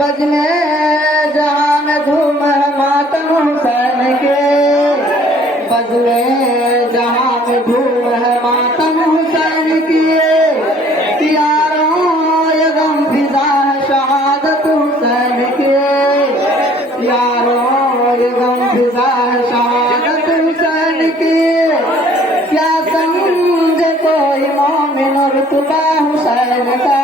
बज में जहाँ में धूम है मातम हुसैन के बज में जहाँ में धूम है मातम हुसैन की यारों ये गम फिजा है शहादत हुसैन के यारों ये गम फिजा है शहादत हुसैन की क्या समझे कोई मोमिन रुतबा हुसैन का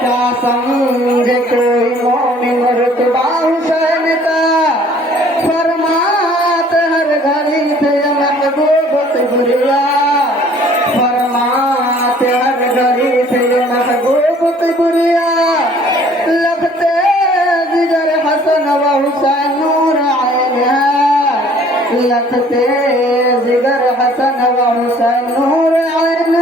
क्या समझे कोई मोमिन रुतबा हुसैन का फरमाते हर घड़ी थे महबूब तिबरिया फरमाते हर घड़ी थे महबूब तिबरिया लगते जिगर हसन व हुसैन नूर आइन है लगते जिगर हसन व हुसैन नूर आइन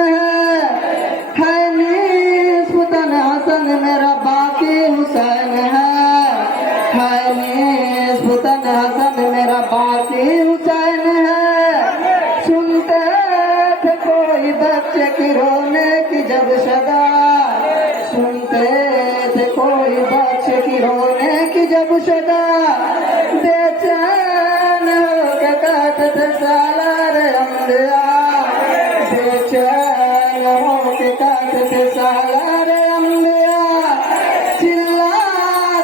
है निस्बतन हसन मेरा बाकी हुसैन है निस्बतन हसन मेरा बाकी हुसैन है सुनते थे कोई बच्चे की रोने की जब सदा सुनते थे कोई बच्चे की रोने की जब सदा बेचैन होके कहते थे सालार अम्बिया बेचैन होके कहते थे सालार अम्बिया चिल्ला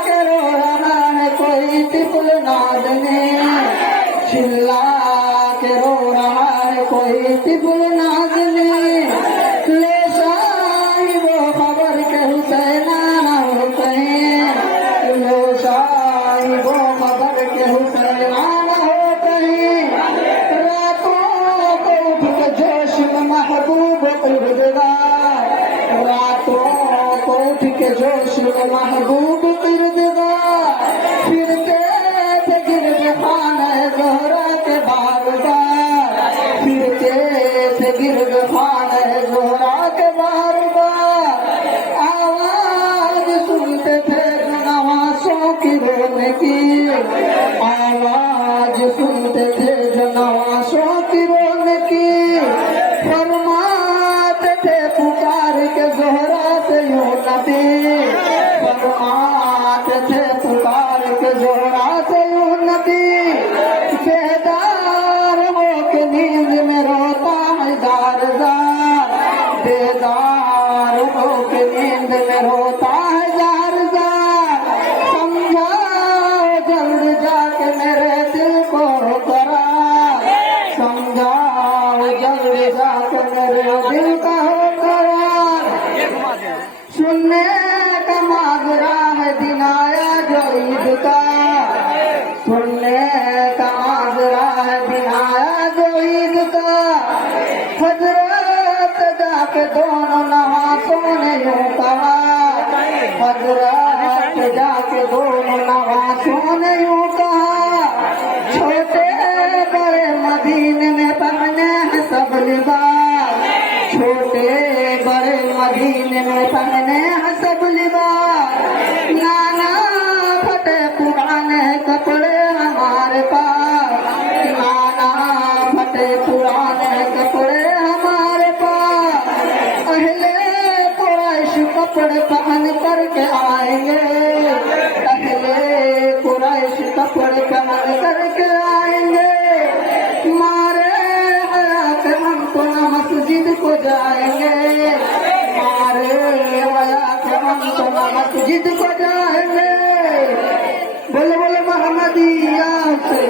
के रो रहा है कोई तिफल नादने चिल्ला के रो रहा है कोई तिफल नादने ले शाही वो खबर के हुसैना ना हो कहीं लो शाही वो खबर के हुसैना ना हो कहीं रातों को उठ के जोश में महबूब किरदगार रातों को उठ के जोश में महबूब किरदगार फिरते थे गिरद खाने ज़ोहरा के बारगार फिरते थे गिरद खाने ज़ोहरा के बारगार आवाज सुनते थे नवासों की रोने की आवाज सुनते थे जो नवासों की रोने की फरमाते थे पुकार के ज़ोहरा से यूं नबी फरमाते थे पुकार के ज़ोहरा से यूं नबी बेदार हो के नींद में रोता है जार जार बेदार हो के नींद में रोता है जार जार समझाओ जल्द जाके मेरे दिल को करार समझाओ जल्द जाके मेरे दिल का हो करार सुनने का माजरा है दिन आया जो ईद का सुनने का माजरा है दिन आया जो ईद का हजरत जाके दोनों नवासों ने यूं कहा हजरत जाके दोनों नवासों ने यूं कहा छोटे बड़े मदीने में पहने हैं सब लिबास छोटे बड़े मदीने में पहने हैं सब लिबास नाना फटे पुराने कपड़े हमारे पास नाना फटे पुराने कपड़े हमारे पास अहले कुरैश कपड़े पहन करके आएंगे अहले कुरैश कपड़े पहन करके आएंगे मारे हयात हम तो न मस्जिद को जाएंगे मारे हयात हम तो न मस्जिद को जाएंगे बोले बोले मोहम्मदिया से